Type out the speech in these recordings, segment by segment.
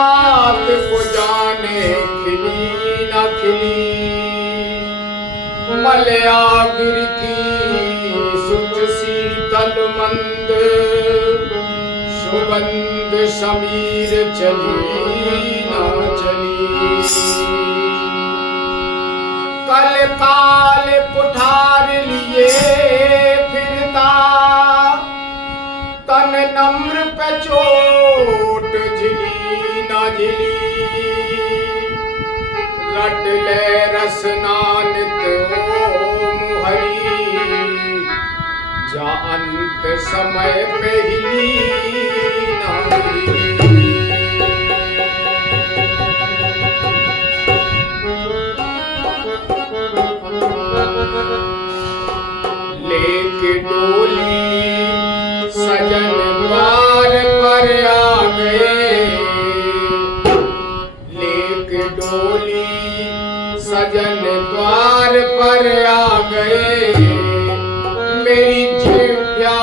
रात को जाने खिली न खिली, मलयागिर की सुच शीतल मंद, सुगंध समीर चली न चली। कल काल कुठार लिए फिरता, तन नम्र पे चोट झिली न झिली। रट ले रसना नित ओम हरि, जा अंत समय पे हिली न हिली। लेके डोली सजन द्वार पर आ गए, लेके डोली सजन द्वार पर आ गए। मेरी जिह्वा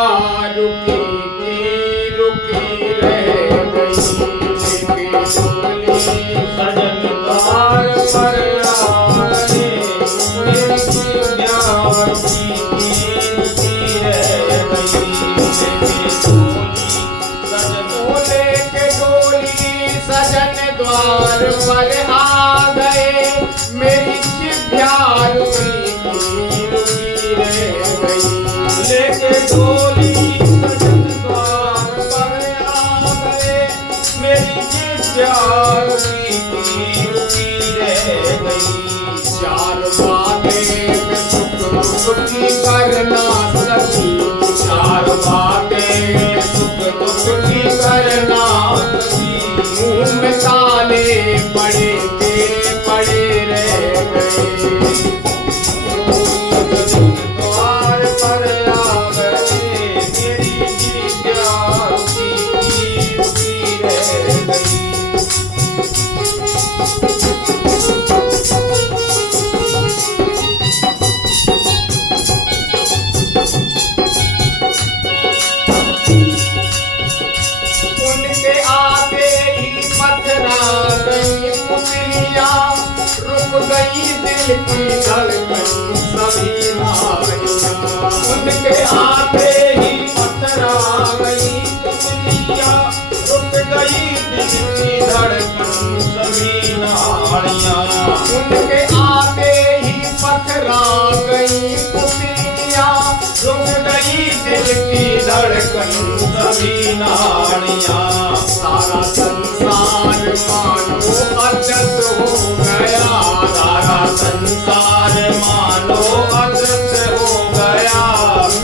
रुकी थी रुकी रह गई, लेके डोली सजन द्वार पर आ गए। मेरी जिह्वा रुकी द्वार पर आ गए। मेरी जिह्वा रुकी रह गई, लेके डोली सजन द्वार पर आ गए। मेरी जिह्वा रुकी रह गई। चार बातें मैं सुख की कर ना सकी, चार बातें मैं सुख की कर ना सकी। मुंह में ताले पड़े के पड़े रह गए। द्वार पर आ गए, मेरी जिह्वा रुकी रह गई। उनके आते ही पथरा गई पुतलियां, रुक गई दिल की धड़कन सभी नारियां। उनके आते ही पथरा गई पुतलियां, रुक गई दिल की धड़कन सभी नारियां। उनके आते ही पथरा गई पुतलियां, रुक गई दिल की धड़कन सभी नारियां। सारा संसार मानो अदृश्य हो गया, सारा संसार मानो अदृश्य हो गया।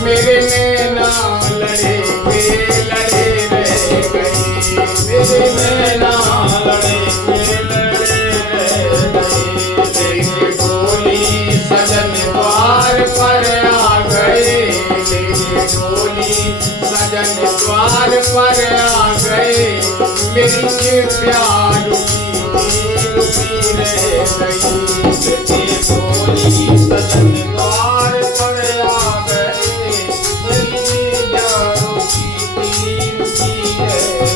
मेरे नैना लड़े के लड़े रह गए, मेरे नैना लड़े के लड़े रह गए। लेके डोली सजन द्वार पर आ गए, लेके डोली सजन द्वार पर आ गए। मेरी जिह्वा रुकी रह गई, लेके डोली सजन द्वार पर आ गए। मेरी जिह्वा रुकी रह गई।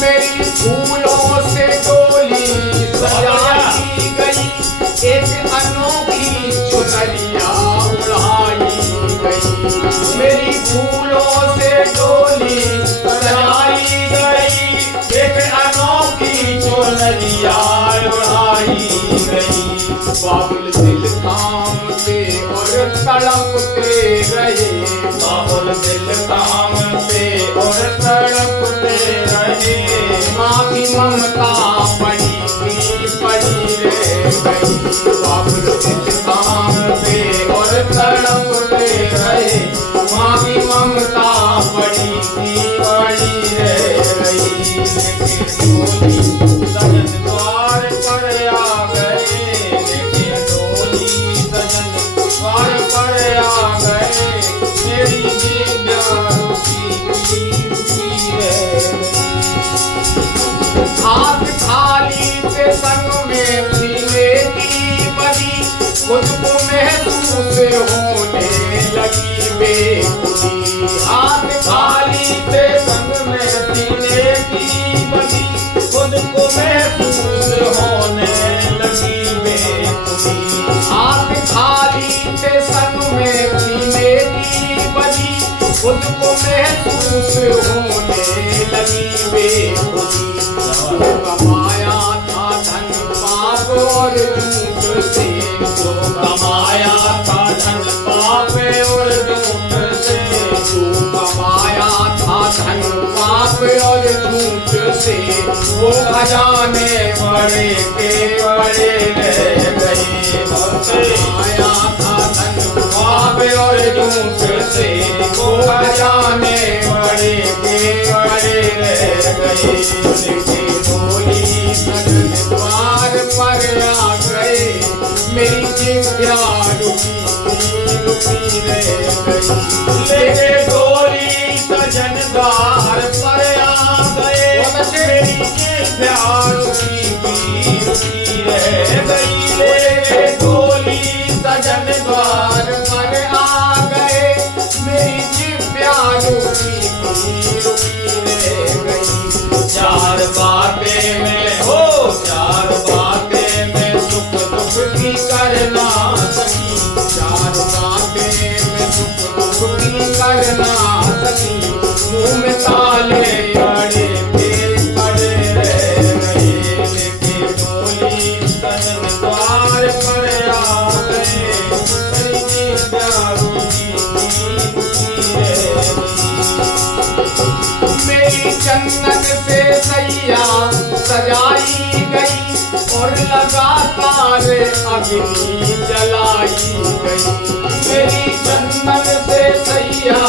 मेरी फूलों से डोली सजाई गई, एक अनोखी चुनरिया उड़ाई गई। मेरी फूलों से डोली सजाई गई, एक अनोखी चुनरिया उड़ाई गई। बाबुल दिल थामते और तड़पते रहे, बाबुल दिल थामते और तड़पते रहे। माँ की ममता पड़ी रह गई, बाबुल दिल थामते और तड़पते रहे। माँ की ममता पड़ी रह गई। लेके डोली सजन द्वार पर आ गए, लेके डोली सजन द्वार पर आ गए। मेरी जिह्वा रुकी रह गई। हाथ खाली से संग में पीने की बदी, खुद को महसूस होने लगी बेखुदी। हाथ खाली से संग में पीने की होने लगी बेखुदी। जो कमाया था धन पाप और झूठ से, जो कमाया था धन पाप और झूठ से, जो कमाया था धन पाप और झूठ से, वो खजाने बड़े के बड़े रह गए। कमाया था धन पाप और झूठ से, वो खजाने बड़े के बड़े रह गए। उनके डोली सजन द्वार पर आ गए, मेरी जिभ्या रुकी रुकी रह गई। लेके डोली सजन द्वार पर आ गए, मेरी जिभ्या रुकी रुकी रह गई। लेके डोली सजन द्वार पर आ गए, मेरी जिभ्या रुकी रुकी रह गई। चार बातें में हो, चार बातें में सुख दुख की करना सकी, चार बातें में सुख दुख की करना सकी। मुंह में ताले अड़े पड़े रह गए। लेके डोली सजन द्वार पर आ गए, मेरी जिभ्या रुकी रुकी रह गई। मेरी चंदन से सैया सजाई गई और लगातार अग्नि जलाई गई। मेरी चंदन से सैया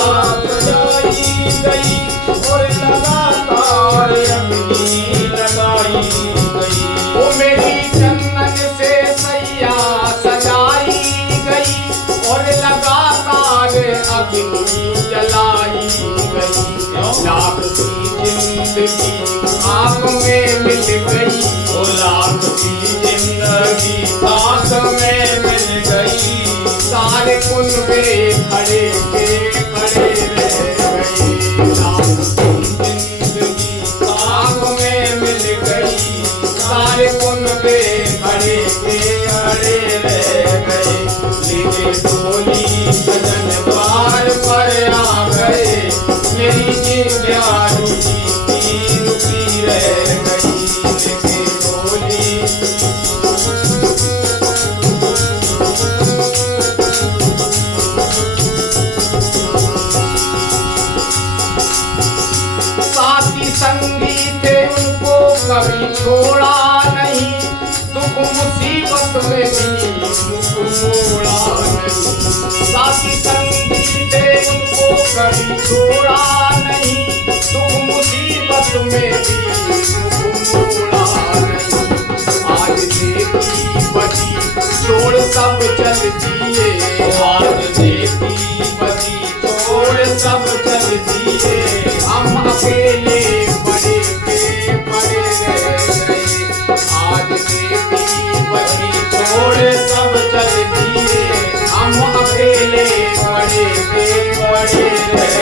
सजाई गई और लगातार अग्नि लगाई गई। वो मेरी चंदन से सैया सजाई गई और लगातार अग्नि जलाई गई। लाख की जिंदगी आंख में मिल गई, ओ लाख की जिंदगी आंख में मिल गई। सारे कुनबे खड़े के खड़े रह गए। लाख की जिंदगी आंख में मिल गई, सारे कुनबे खड़े के खड़े रह गए। लेके डोली सजन द्वार पर आ गए, मेरी जिभ्या रुकी रुकी रह गई। लेके डोली साथी संगी थे उनको कभी छोड़ा नहीं, दुख मुसीबत में भी मुख मोड़ा नहीं। साथी संगी थे उनको कभी छोड़ा नहीं, दुख मुसीबत में भी मुख मोड़ा नहीं। आज देखी बची छोड़ सब चल दिए, आज देखी बदी छोड़ सब चल दिए। हम अकेले बड़े के बड़े रह गए। आज देखी बची छोड़ सब चल दिए, हम अकेले बड़े के बड़े रह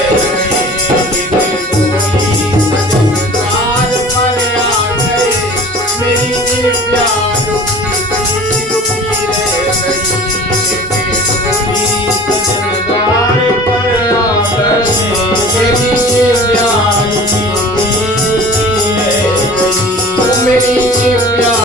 गए। डोली सजन द्वार पर आ गए, मेरी जिभ्या रुकी रुकी रह गई। डोली सजन द्वार पर आ गए, मेरी जिभ्या रुकी रुकी रह गई। मेरी जिभ्या